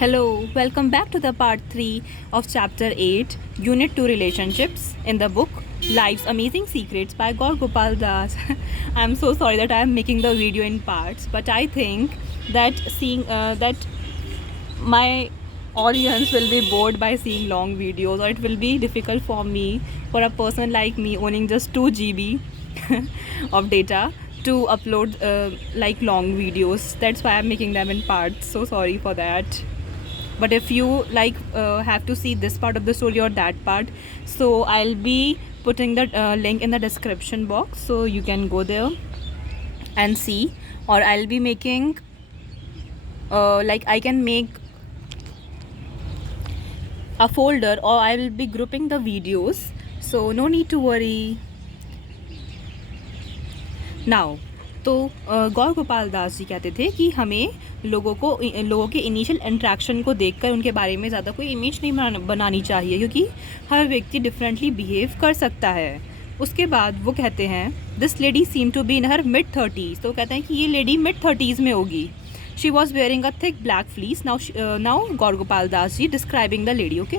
Hello, welcome back to the part 3 of chapter 8, Unit 2 Relationships in the book Life's Amazing Secrets by Gaur Gopal Das. I'm so sorry that I am making the video in parts, but I think that seeing that my audience will be bored by seeing long videos, or it will be difficult for a person like me owning just 2 GB of data to upload like long videos. That's why I'm making them in parts. So sorry for that. But if you have to see this part of the story or that part, so I'll be putting the link in the description box, so you can go there and see. Or I'll be making I can make a folder, or I will be grouping the videos, so no need to worry. Now तो गौर गोपाल दास जी कहते थे कि हमें लोगों के initial interaction को देखकर उनके बारे में ज़्यादा कोई इमेज नहीं बनानी चाहिए, क्योंकि हर व्यक्ति डिफरेंटली बिहेव कर सकता है. उसके बाद वो कहते हैं this lady seem to be in her mid 30s. तो कहते हैं कि ये लेडी मिड 30s में होगी. She was wearing a thick black fleece. Now Gaur Gopal Das ji describing the lady. Okay,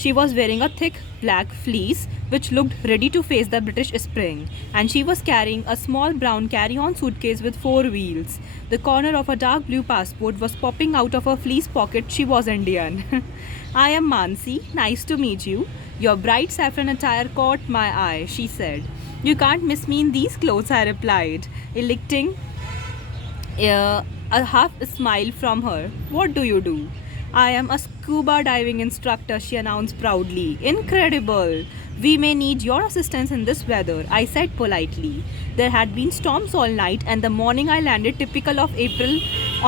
she was wearing a thick black fleece which looked ready to face the British Spring, and she was carrying a small brown carry-on suitcase with 4 wheels. The corner of a dark blue passport was popping out of her fleece pocket. She was Indian. I am Mansi. Nice to meet you. Your bright saffron attire caught my eye, she said. You can't miss me in these clothes, I replied, elicting a half smile from her. What do you do? I am a scuba diving instructor, she announced proudly. Incredible! We may need your assistance in this weather, I said politely. There had been storms all night, and the morning I landed typical of April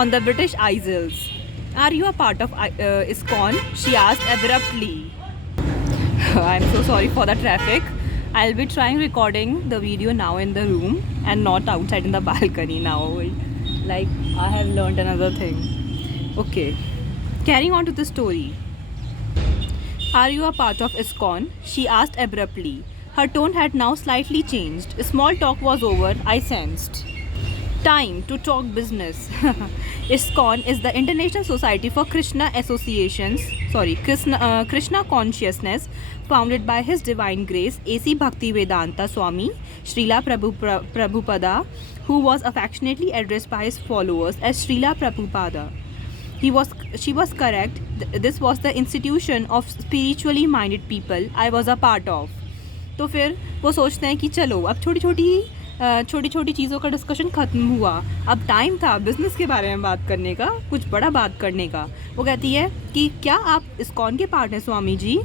on the British Isles. Are you a part of ISKCON? She asked abruptly. I'm so sorry for the traffic. I'll be trying recording the video now in the room and not outside in the balcony now. Like, I have learned another thing. Okay. Carrying on to the story. Are you a part of ISKCON? She asked abruptly. Her tone had now slightly changed. Small talk was over, I sensed. Time to talk business. ISKCON is the International Society for Krishna Krishna Consciousness, founded by His Divine Grace A.C. Bhaktivedanta Swami Srila Prabhupada, who was affectionately addressed by his followers as Srila Prabhupada. She was correct. This was the institution of spiritually minded people I was a part of. तो फिर वो सोचते हैं कि चलो अब छोटी छोटी चीज़ों का डिस्कशन ख़त्म हुआ, अब टाइम था बिज़नेस के बारे में बात करने का, कुछ बड़ा बात करने का. वो कहती है कि क्या आप ISKCON के पार्ट हैं स्वामी जी?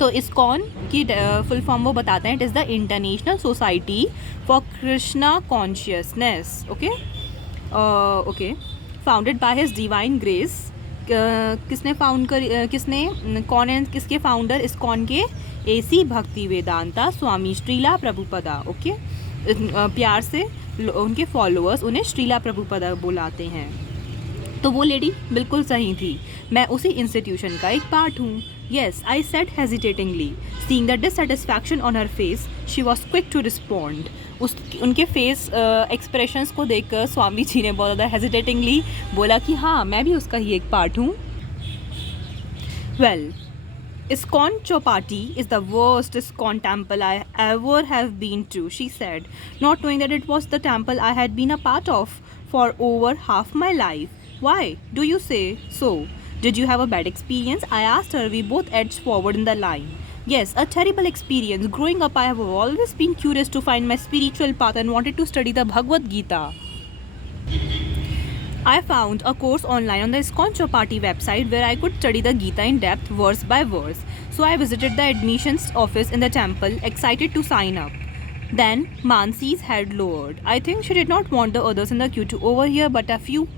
तो ISKCON की फुल फॉर्म वो बताते हैं. It is the international society for Krishna consciousness. Okay, founded by his divine grace. किसने कौन है, किसके फाउंडर ISKCON के? AC भक्तिवेदांता स्वामी श्रीला प्रभुपदा. ओके, प्यार से उनके फॉलोअर्स उन्हें श्रीला प्रभुपदा बुलाते हैं. तो वो लेडी बिल्कुल सही थी. मैं उसी इंस्टीट्यूशन का एक पार्ट हूँ. Yes, I said hesitatingly. Seeing the dissatisfaction on her face, she was quick to respond. उनके फेस एक्सप्रेशंस को देखकर स्वामी जी ने बहुत ज़्यादा हेजिटेटिंगली बोला कि हाँ, मैं भी उसका ही एक पार्ट हूँ. Well, ISKCON Chowpatty is the worst ISKCON temple I ever have been to, she said, not knowing that it was the temple I had been a part of for over half my life. Why do you say so? Did you have a bad experience? I asked her. We both edged forward in the line. Yes, a terrible experience. Growing up, I have always been curious to find my spiritual path and wanted to study the Bhagavad Gita. I found a course online on the ISKCON Chowpatty website where I could study the Gita in depth, verse by verse. So I visited the admissions office in the temple, excited to sign up. Then Mansi's head lowered. I think she did not want the others in the queue to overhear, but a few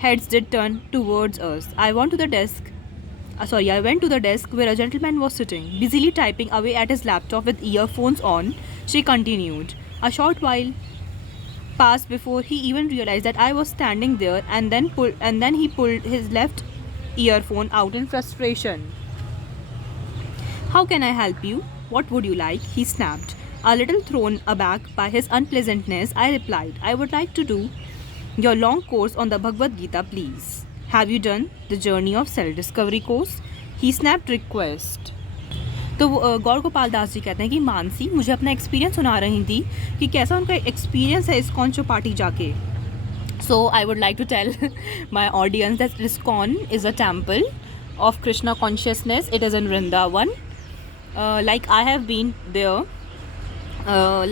heads did turn towards us. I went to the desk where a gentleman was sitting, busily typing away at his laptop with earphones on. She continued. A short while passed before he even realized that I was standing there, and then he pulled his left earphone out in frustration. How can I help you? What would you like? He snapped. A little thrown aback by his unpleasantness, I replied, I would like to do your long course on the Bhagavad Gita, please. Have you done the journey of self discovery course? He snapped request. तो गौर गोपाल दास जी कहते हैं कि मानसी मुझे अपना experience सुना रही थी कि कैसा उनका एक्सपीरियंस है इस्कॉन चौपाटी जाके। So I would like to tell my audience that ISKCON is a temple of Krishna consciousness. It is in Vrindavan. Like I have been there.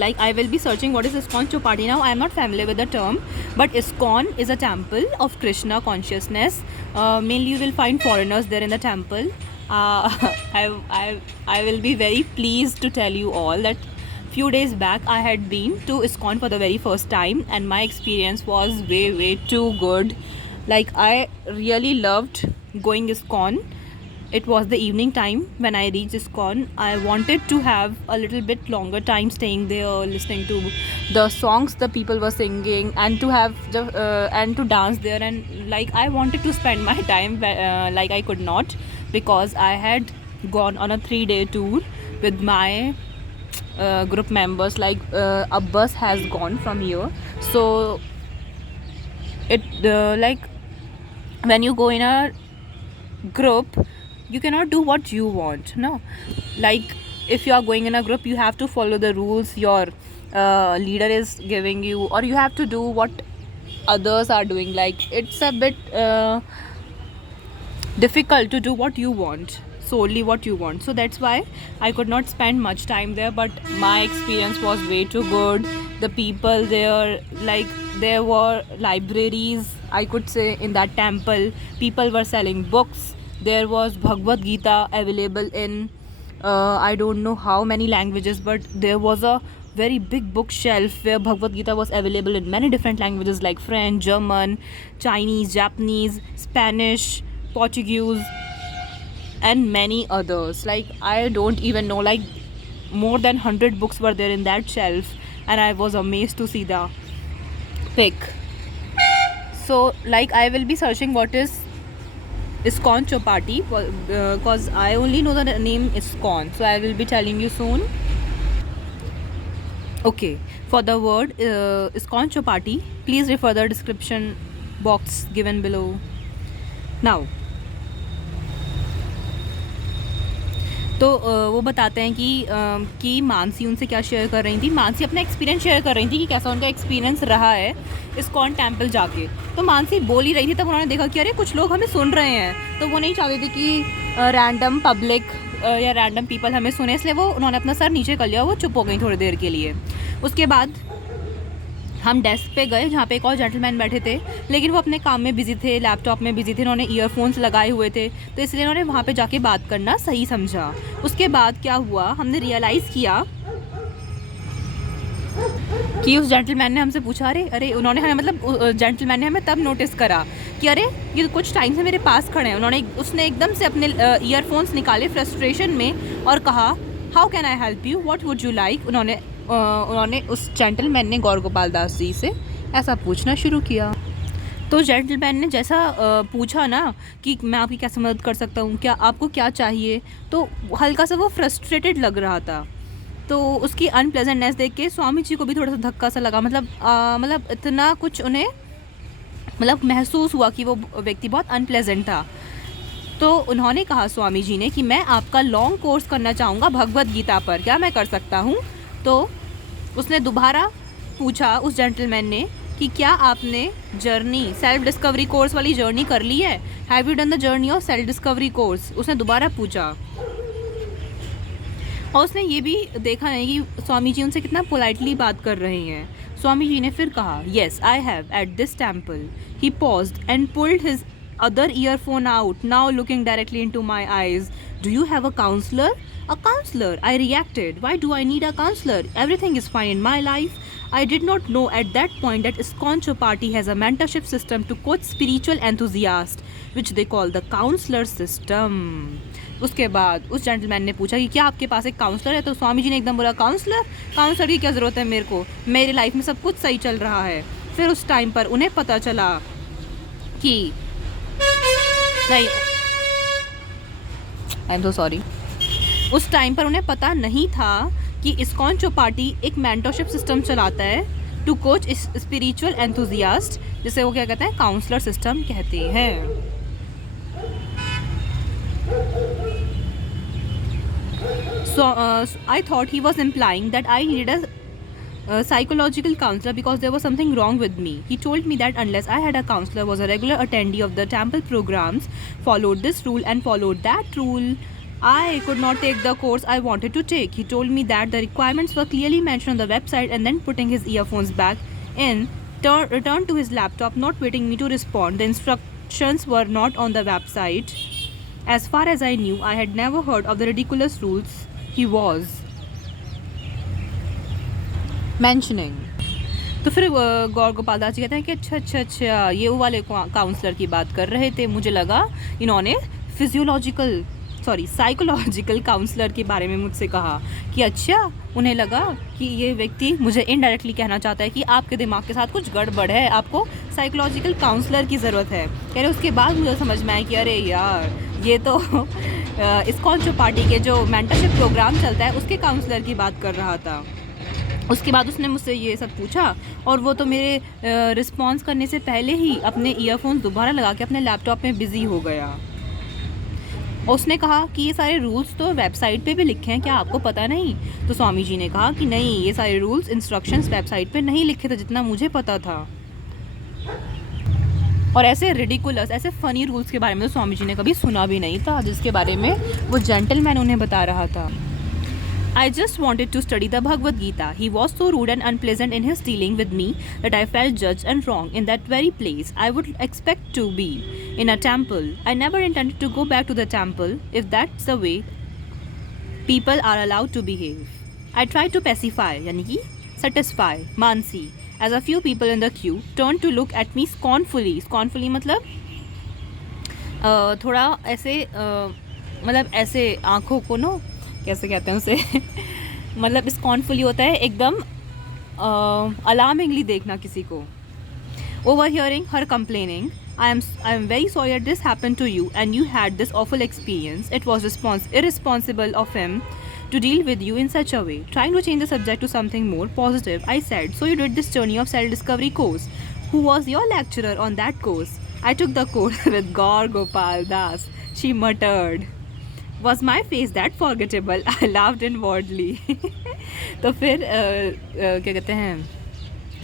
Like I will be searching what is ISKCON Chopati now. I am not familiar with the term, but ISKCON is a temple of Krishna consciousness. Mainly you will find foreigners there in the temple. I will be very pleased to tell you all that few days back I had been to ISKCON for the very first time, and my experience was way too good. Like I really loved going ISKCON. It was the evening time when I reached ISKCON. I wanted to have a little bit longer time staying there, listening to the songs the people were singing, and to have and to dance there. And like I wanted to spend my time, like I could not, because I had gone on a 3-day tour with my group members. Like a bus has gone from here, so it like when you go in a group you cannot do what you want, no. Like if you are going in a group you have to follow the rules your leader is giving you, or you have to do what others are doing. Like it's a bit difficult to do what you want, solely what you want. So that's why I could not spend much time there, but my experience was way too good. The people there, like there were libraries, I could say, in that temple. People were selling books. There was Bhagavad Gita available in I don't know how many languages, but there was a very big bookshelf where Bhagavad Gita was available in many different languages like French, German, Chinese, Japanese, Spanish, Portuguese, and many others. Like I don't even know, like more than 100 books were there in that shelf, and I was amazed to see the pic. So like I will be searching what is ISKCON Chopati, because I only know the name ISKCON, so I will be telling you soon. Okay, for the word ISKCON Chopati, please refer the description box given below. Now तो वो बताते हैं कि मानसी उनसे क्या share कर रही थी। मानसी अपना एक्सपीरियंस शेयर कर रही थी कि कैसा उनका एक्सपीरियंस रहा है ISKCON टेम्पल जाके। तो मानसी बोल ही रही थी, तब उन्होंने देखा कि अरे कुछ लोग हमें सुन रहे हैं, तो वो नहीं चाहते थे कि रैंडम पब्लिक या रैंडम पीपल हमें सुने, इसलिए उन्होंने अपना सर नीचे कर लिया, वो चुप हो गई थोड़ी देर के लिए। उसके बाद हम डेस्क पे गए जहाँ पे एक और जेंटलमैन बैठे थे, लेकिन वो अपने काम में बिजी थे, लैपटॉप में बिजी थे, उन्होंने ईयरफोन्स लगाए हुए थे, तो इसलिए उन्होंने वहाँ पे जाके बात करना सही समझा। उसके बाद क्या हुआ, हमने रियलाइज़ किया कि उस जेंटलमैन ने हमसे पूछा, अरे उन्होंने हमें, मतलब जेंटलमैन ने हमें तब नोटिस करा कि अरे ये कुछ टाइम से मेरे पास खड़े हैं। उसने एकदम से अपने ईयरफोन्स निकाले फ्रस्ट्रेशन में और कहा, how can I help you, what would you like. उन्होंने उस जेंटलमैन ने गौर गोपाल दास जी से ऐसा पूछना शुरू किया। तो जेंटलमैन ने जैसा पूछा ना कि मैं आपकी कैसे मदद कर सकता हूँ, क्या आपको क्या चाहिए, तो हल्का सा वो फ्रस्ट्रेटेड लग रहा था। तो उसकी अनप्लेजेंटनेस देख के स्वामी जी को भी थोड़ा सा धक्का सा लगा, मतलब इतना कुछ उन्हें मतलब महसूस हुआ कि वो व्यक्ति बहुत अनप्लेजेंट था। तो उन्होंने कहा स्वामी जी ने कि मैं आपका लॉन्ग कोर्स करना चाहूँगा भगवद गीता पर, क्या मैं कर सकता हूँ। तो उसने दोबारा पूछा उस जेंटलमैन ने कि क्या आपने जर्नी, सेल्फ डिस्कवरी कोर्स वाली जर्नी कर ली है, have you done the journey of self discovery course. उसने दोबारा पूछा और उसने ये भी देखा नहीं कि स्वामी जी उनसे कितना पोलाइटली बात कर रहे हैं। स्वामी जी ने फिर कहा, yes I have at this temple. He paused and pulled his other earphone out, now looking directly into my eyes. Do you have a counselor? A counselor, I reacted. Why do I need a counselor? Everything is fine in my life. I did not know at that point that ISKCON Chopati has a mentorship system to coach spiritual enthusiasts, which they call the counselor system. उसके बाद उस gentleman ने पूछा कि क्या आपके पास एक counsellor है। तो स्वामी जी ने एकदम बोला, काउंसलर की क्या ज़रूरत है मेरे को, मेरी लाइफ में सब कुछ सही चल रहा है। फिर उस टाइम पर उन्हें पता चला कि नहीं, आई एम सो सॉरी, उस टाइम पर उन्हें पता नहीं था कि ISKCON चौपाटी एक मेंटरशिप सिस्टम चलाता है टू कोच स्पिरिचुअल एंथुजियास्ट, जिसे वो क्या कहते हैं, काउंसलर सिस्टम कहते हैं। So I thought he was implying that I needed a psychological counselor because there was something wrong with me. He told me that unless I had a counselor, was a regular attendee of the temple programs, followed this rule and followed that rule, I could not take the course I wanted to take. He told me that the requirements were clearly mentioned on the website, and then putting his earphones back in, returned to his laptop, not waiting me to respond. The instructions were not on the website. As far as I knew, I had never heard of the ridiculous rules he was mentioning. तो फिर गौर गोपाल दास जी कहते हैं कि अच्छा ये वो वाले counsellor की बात कर रहे थे, मुझे लगा इन्होंने साइकोलॉजिकल काउंसलर के बारे में मुझसे कहा कि अच्छा, उन्हें लगा कि ये व्यक्ति मुझे इनडायरेक्टली कहना चाहता है कि आपके दिमाग के साथ कुछ गड़बड़ है, आपको साइकोलॉजिकल काउंसलर की ज़रूरत है। कह रहे उसके बाद मुझे समझ में आया कि अरे यार, ये तो इस्कॉन चौपाटी के जो मेंटरशिप प्रोग्राम चलता है उसके काउंसलर की बात कर रहा था। उसके बाद उसने मुझसे ये सब पूछा और वो तो मेरे रिस्पॉन्स करने से पहले ही अपने ईयरफोन्स दोबारा लगा के अपने लैपटॉप में बिज़ी हो गया। उसने कहा कि ये सारे रूल्स तो वेबसाइट पे भी लिखे हैं, क्या आपको पता नहीं? तो स्वामी जी ने कहा कि नहीं, ये सारे रूल्स इंस्ट्रक्शंस वेबसाइट पे नहीं लिखे थे जितना मुझे पता था। और ऐसे रिडिकुलस, ऐसे फ़नी रूल्स के बारे में तो स्वामी जी ने कभी सुना भी नहीं था, जिसके बारे में वो जेंटलमैन उन्हें बता रहा था। I just wanted to study the Bhagavad Gita. He was so rude and unpleasant in his dealing with me that I felt judged and wrong in that very place. I would expect to be in a temple. I never intended to go back to the temple if that's the way people are allowed to behave. I tried to pacify, यानी कि satisfy Mansi, as a few people in the queue turned to look at me scornfully. Scornfully मतलब थोड़ा ऐसे मतलब ऐसे आँखों को no कैसे कहते हैं उसे मतलब स्कॉर्नफुली होता है एकदम अलार्मिंगली देखना किसी को। Overhearing her complaining, I am very sorry that this happened to you and you had this awful experience. It was irresponsible of him to deal with you in such a way. Trying to change the subject to something more positive, I said, so you did this journey of self-discovery course. Who was your lecturer on that course? I took the course with Gaur Gopal Das, she muttered. Was my face that forgettable? I laughed inwardly. तो फिर क्या कहते हैं,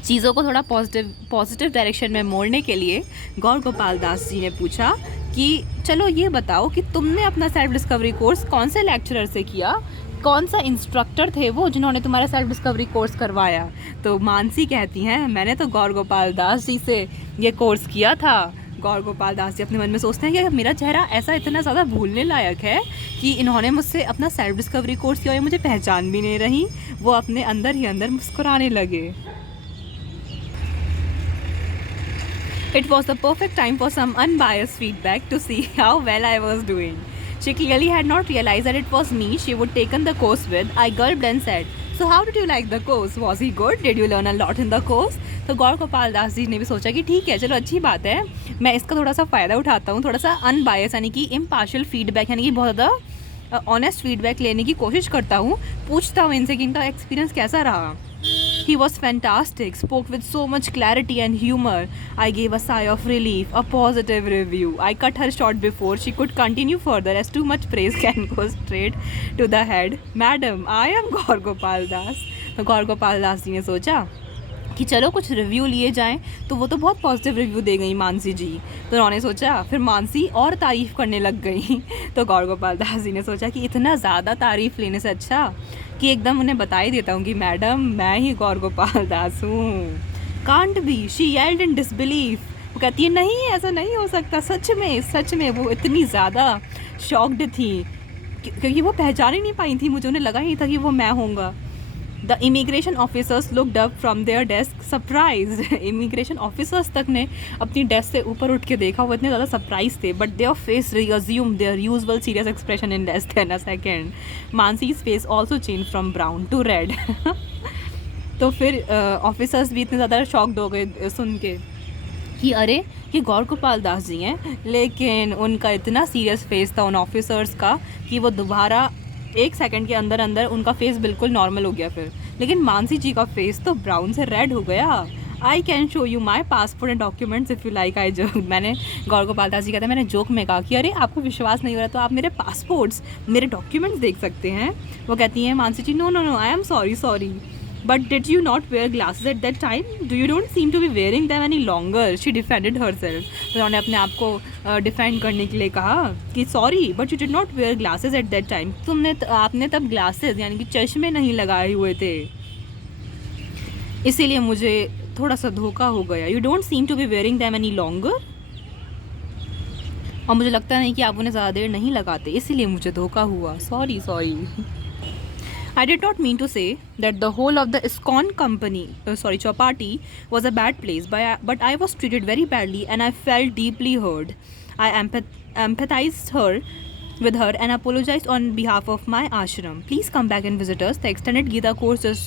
चीज़ों को थोड़ा positive direction में मोड़ने के लिए गौर गोपाल दास जी ने पूछा कि चलो ये बताओ कि तुमने अपना सेल्फ डिस्कवरी कोर्स कौन से लेक्चरर से किया, कौन सा इंस्ट्रक्टर थे वो जिन्होंने तुम्हारा सेल्फ डिस्कवरी कोर्स करवाया? तो मानसी कहती हैं, मैंने तो गौर गोपाल दास जी से ये कोर्स किया था। गौर गोपाल दास जी अपने मन में सोचते हैं कि मेरा चेहरा ऐसा इतना ज़्यादा भूलने लायक है कि इन्होंने मुझसे अपना सेल्फ डिस्कवरी कोर्स किया और मुझे पहचान भी नहीं रही। वो अपने अंदर ही अंदर मुस्कुराने लगे। It was the perfect time for some unbiased feedback to see how well I was doing. She clearly had not realized that it was me she would taken the course with. I gulped and said, so how did you like the course? Was he good? Did you learn a lot in the course? तो गौर गोपाल दास जी ने भी सोचा कि ठीक है, चलो अच्छी बात है, मैं इसका थोड़ा सा फ़ायदा उठाता हूँ, थोड़ा सा अनबायस यानी कि इम्पार्शियल फीडबैक यानी कि बहुत ज़्यादा ऑनेस्ट फीडबैक लेने की कोशिश करता हूँ, पूछता हूँ इनसे कि इनका एक्सपीरियंस कैसा रहा। He was fantastic, spoke with so much clarity and humor. I gave a sigh of relief, a positive review. I cut her short before she could continue further, as too much praise can go straight to the head. Madam, I am Gaur Gopal Das. तो गौर गोपाल दास जी ने सोचा कि चलो कुछ review लिए जाएं, तो वो तो बहुत पॉजिटिव रिव्यू दे गई मानसी जी। तो उन्होंने सोचा, फिर मानसी और तारीफ़ करने लग गई। तो गौर गोपाल दास जी ने सोचा कि इतना ज़्यादा तारीफ़ लेने से अच्छा कि एकदम उन्हें बता ही देता हूँ कि मैडम मैं ही गौर गोपाल दास हूँ। Can't be, she yelled in disbelief. वो कहती है नहीं, ऐसा नहीं हो सकता, सच में वो इतनी ज़्यादा शॉक्ड थी क्योंकि वो पहचान ही नहीं पाई थी मुझे, उन्हें लगा ही था कि वो मैं होऊंगा। The immigration officers looked up from their desk surprised. Immigration officers तक ने अपनी डेस्क से ऊपर उठ के देखा, वो इतने ज़्यादा सरप्राइज थे। But their face reassumed their usual serious expression in less than a second. Mansi's face also changed from brown to red. तो फिर ऑफिसर्स भी इतने ज़्यादा शॉक्ड हो गए सुन के कि अरे ये गौर गोपाल दास जी हैं, लेकिन उनका इतना सीरियस फेस था उन ऑफिसर्स का कि वो दोबारा 1 सेकंड के अंदर उनका फेस बिल्कुल नॉर्मल हो गया फिर। लेकिन मानसी जी का फेस तो ब्राउन से रेड हो गया। I can show you my passport and documents if you like. I joke, मैंने गौर गोपाल दास जी कहते हैं, मैंने जोक में कहा कि अरे आपको विश्वास नहीं हो रहा तो आप मेरे पासपोर्ट्स, मेरे डॉक्यूमेंट्स देख सकते हैं। वो कहती हैं Mansi ji, no no no, I am sorry but did you not wear glasses at that time, do you don't seem to be wearing them any longer. She defended her self. तो उन्होंने अपने आप को डिफेंड करने के लिए कहा कि sorry but you did not wear glasses at that time, आपने तब ग्लासेस यानी कि चश्मे नहीं लगाए हुए थे, इसीलिए मुझे थोड़ा सा धोखा हो गया। You don't seem to be wearing them any longer, और मुझे लगता नहीं कि आप उन्हें ज़्यादा देर नहीं लगाते, इसीलिए मुझे धोखा हुआ। Sorry. I did not mean to say that the whole of the ISKCON company, Chowpatty, was a bad place, but I was treated very badly and I felt deeply hurt. I empathized with her and apologized on behalf of my ashram. Please come back and visit us. The extended Gita course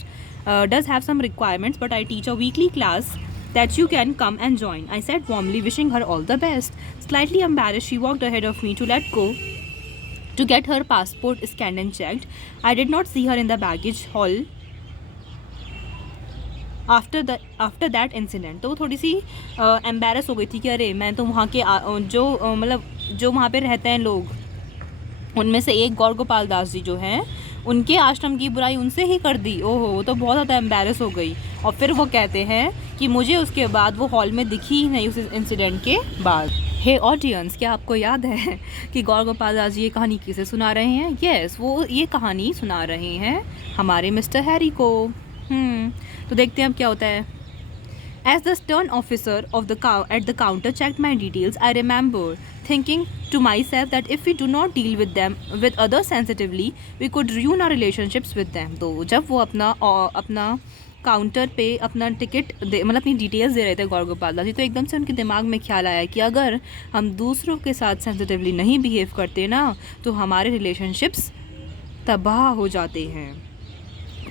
does have some requirements, but I teach a weekly class that you can come and join. I said warmly, wishing her all the best. Slightly embarrassed, she walked ahead of me to get her passport scanned and checked. I did not see her in the baggage hall after that incident. तो वो थोड़ी सी embarrass हो गई थी कि अरे मैं तो वहाँ के जो वहाँ पे रहते हैं लोग, उनमें से एक गौर गोपाल दास जी जो हैं, उनके आश्रम की बुराई उनसे ही कर दी। ओहो, वो तो बहुत ज़्यादा एम्बेरस हो गई। और फिर वो कहते हैं कि मुझे उसके बाद वो हॉल में दिखी ही नहीं उस इंसिडेंट के बाद। हे ऑडियंस, क्या आपको याद है कि गौर गोपाल दास जी ये कहानी किसे सुना रहे हैं? यस, वो ये कहानी सुना रहे हैं हमारे मिस्टर हैरी को। तो देखते हैं अब क्या होता है। As the stern officer at the counter checked my details, I remember thinking to myself that if we do not deal with others sensitively, we could ruin our relationships with them. तो जब वो अपना counter पे अपना ticket अपनी details दे रहे थे गौर गोपाल दास जी, तो एकदम से उनके दिमाग में ख्याल आया कि अगर हम दूसरों के साथ सेंसिटिवली नहीं बिहेव करते ना, तो हमारे रिलेशनशिप्स तबाह हो जाते हैं।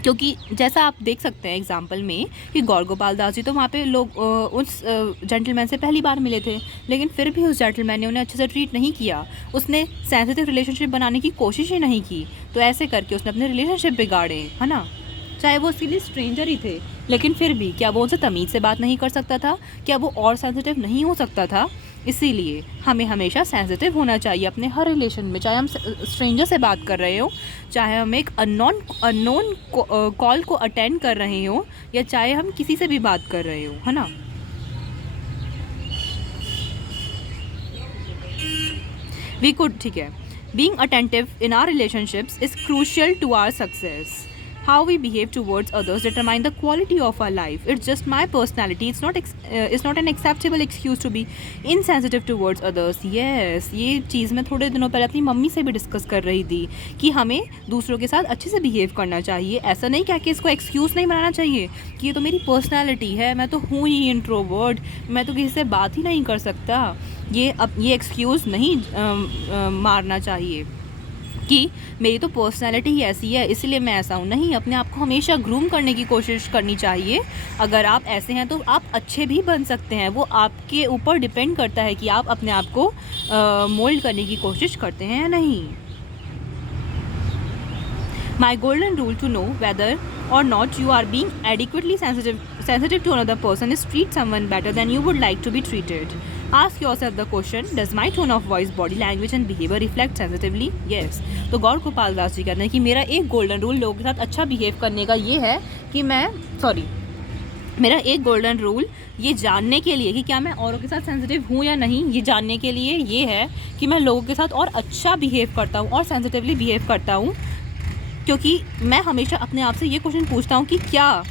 क्योंकि जैसा आप देख सकते हैं एग्जाम्पल में कि गौर गोपाल दास जी तो वहाँ पे लोग उस जेंटलमैन से पहली बार मिले थे, लेकिन फिर भी उस जेंटलमैन ने उन्हें अच्छे से ट्रीट नहीं किया, उसने सेंसिटिव रिलेशनशिप बनाने की कोशिश ही नहीं की। तो ऐसे करके उसने अपने रिलेशनशिप बिगाड़े, है ना। चाहे वो उसके लिए स्ट्रेंजर ही थे, लेकिन फिर भी क्या वो उनसे तमीज़ से बात नहीं कर सकता था? क्या वो और सेंसिटिव नहीं हो सकता था? इसीलिए हमें हमेशा सेंसिटिव होना चाहिए अपने हर रिलेशन में, चाहे हम स्ट्रेंजर से बात कर रहे हो, चाहे हम एक अननोन कॉल को अटेंड कर रहे हो, या चाहे हम किसी से भी बात कर रहे हो, है ना। वी कुड, ठीक है, being attentive in our relationships is crucial to our success. How we behave towards others determine the quality of our life. It's just my personality. It's not an acceptable excuse to be insensitive towards others. Yes, ये चीज़ मैं थोड़े दिनों पहले अपनी mummy से भी discuss कर रही थी कि हमें दूसरों के साथ अच्छे से बिहेव करना चाहिए। ऐसा नहीं क्या कि इसको एक्सक्यूज़ नहीं बनाना चाहिए कि ये तो मेरी पर्सनैलिटी है, मैं तो हूँ ही इंट्रोवर्ट, मैं तो किसी से बात ही नहीं कर सकता। ये एक्सक्यूज़ नहीं मारना चाहिए कि मेरी तो पर्सनैलिटी ही ऐसी है इसलिए मैं ऐसा हूँ। नहीं, अपने आप को हमेशा ग्रूम करने की कोशिश करनी चाहिए। अगर आप ऐसे हैं तो आप अच्छे भी बन सकते हैं, वो आपके ऊपर डिपेंड करता है कि आप अपने आप को मोल्ड करने की कोशिश करते हैं या नहीं। My golden rule to know whether or not you are being adequately sensitive to another person is treat someone better than you would like to be treated. Ask yourself the question, does my tone of voice, body language and behavior reflect sensitively? Yes. तो गौर गोपाल दास जी कहते हैं कि मेरा एक golden rule लोगों के साथ अच्छा बिहेव करने का ये है कि मेरा एक गोल्डन रूल ये जानने के लिए कि क्या मैं औरों के साथ सेंसिटिव हूँ या नहीं, ये जानने के लिए ये है कि मैं लोगों के साथ और अच्छा बिहेव करता हूँ और सेंसिटिवली बिहेव करता हूँ। क्योंकि मैं हमेशा अपने आप से ये क्वेश्चन पूछता हूँ कि क्या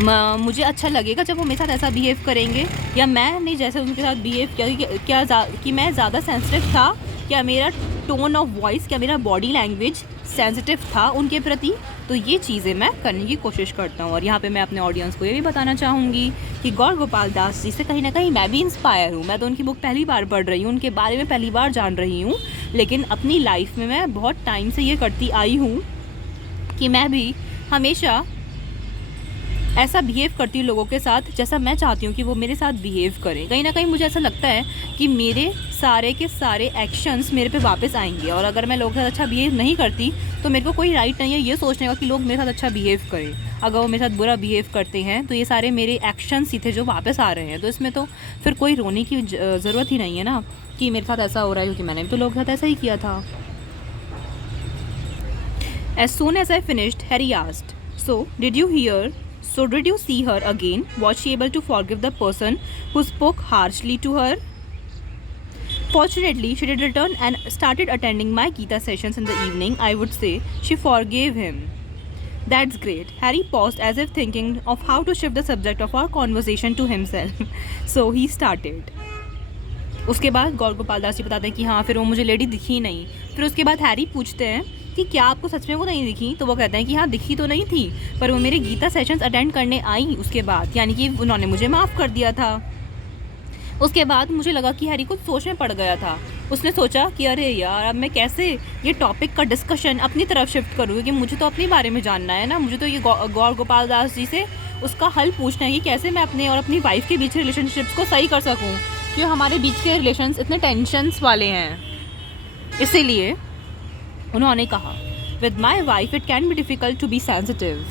मुझे अच्छा लगेगा जब वो मेरे साथ ऐसा बिहेव करेंगे, या मैंने जैसे उनके साथ बिहेव किया कि मैं ज़्यादा सेंसिटिव था, क्या मेरा टोन ऑफ वॉइस, क्या मेरा बॉडी लैंग्वेज सेंसिटिव था उनके प्रति। तो ये चीज़ें मैं करने की कोशिश करता हूँ। और यहाँ पे मैं अपने ऑडियंस को ये भी बताना चाहूँगी कि गौर गोपाल दास जी से कहीं ना कहीं मैं भी इंस्पायर हूँ। मैं तो उनकी बुक पहली बार पढ़ रही हूँ, उनके बारे में पहली बार जान रही हूँ, लेकिन अपनी लाइफ में मैं बहुत टाइम से ये करती आई हूँ कि मैं भी हमेशा ऐसा बिहेव करती हूँ लोगों के साथ जैसा मैं चाहती हूँ कि वो मेरे साथ बिहेव करें। कहीं ना कहीं मुझे ऐसा लगता है कि मेरे सारे के सारे एक्शंस मेरे पे वापस आएंगे, और अगर मैं लोगों के साथ अच्छा बिहेव नहीं करती तो मेरे को कोई राइट नहीं है ये सोचने का कि लोग मेरे साथ अच्छा बिहेव करें। अगर वो मेरे साथ बुरा बिहेव करते हैं तो ये सारे मेरे एक्शंस ही थे जो वापस आ रहे हैं, तो इसमें तो फिर कोई रोने की ज़रूरत ही नहीं है ना कि मेरे साथ ऐसा हो रहा है, क्योंकि मैंने भी तो लोगों के साथ ऐसा ही किया था। As soon as I finished, Harry asked, "So, did you hear? So, did you see her again? Was she able to forgive the person who spoke harshly to her?" Fortunately, she did return and started attending my Gita sessions in the evening. I would say she forgave him. That's great. Harry paused as if thinking of how to shift the subject of our conversation to himself. So he started. उसके बाद गौर गोपाल दास जी बताते हैं कि हाँ फिर वो मुझे lady दिखी नहीं। फिर उसके बाद हैरी पूछते हैं कि क्या आपको सच में वो नहीं दिखी, तो वो कहते हैं कि हाँ दिखी तो नहीं थी, पर वो मेरे गीता सेशंस अटेंड करने आई उसके बाद, यानी कि उन्होंने मुझे माफ़ कर दिया था। उसके बाद मुझे लगा कि हैरी कुछ सोच में पड़ गया था। उसने सोचा कि अरे यार अब मैं कैसे ये टॉपिक का डिस्कशन अपनी तरफ शिफ्ट करूँ, क्योंकि मुझे तो अपने बारे में जानना है ना, मुझे तो ये गौर गोपाल दास जी से उसका हल पूछना है कि कैसे मैं अपने और अपनी वाइफ के बीच रिलेशनशिप्स को सही कर सकूँ, क्योंकि हमारे बीच के रिलेशंस इतने टेंशन्स वाले हैं। इसीलिए उन्होंने कहा, with my wife it can be difficult to be sensitive.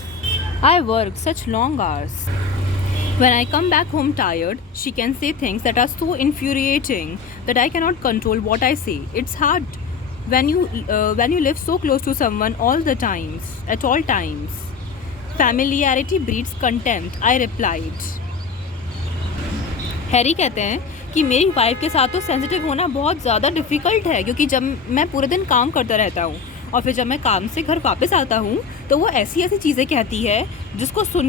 I work such long hours. When I come back home tired, she can say things that are so infuriating that I cannot control what I say. It's hard when you live so close to someone all the times, at all times. Familiarity breeds contempt, I replied. Harry कहते हैं कि मेरी wife के साथ तो sensitive होना बहुत ज़्यादा डिफ़िकल्ट है, क्योंकि जब मैं पूरे दिन काम करता रहता हूँ और फिर जब मैं काम से घर वापस आता हूँ तो वो ऐसी ऐसी चीज़ें कहती है जिसको सुन के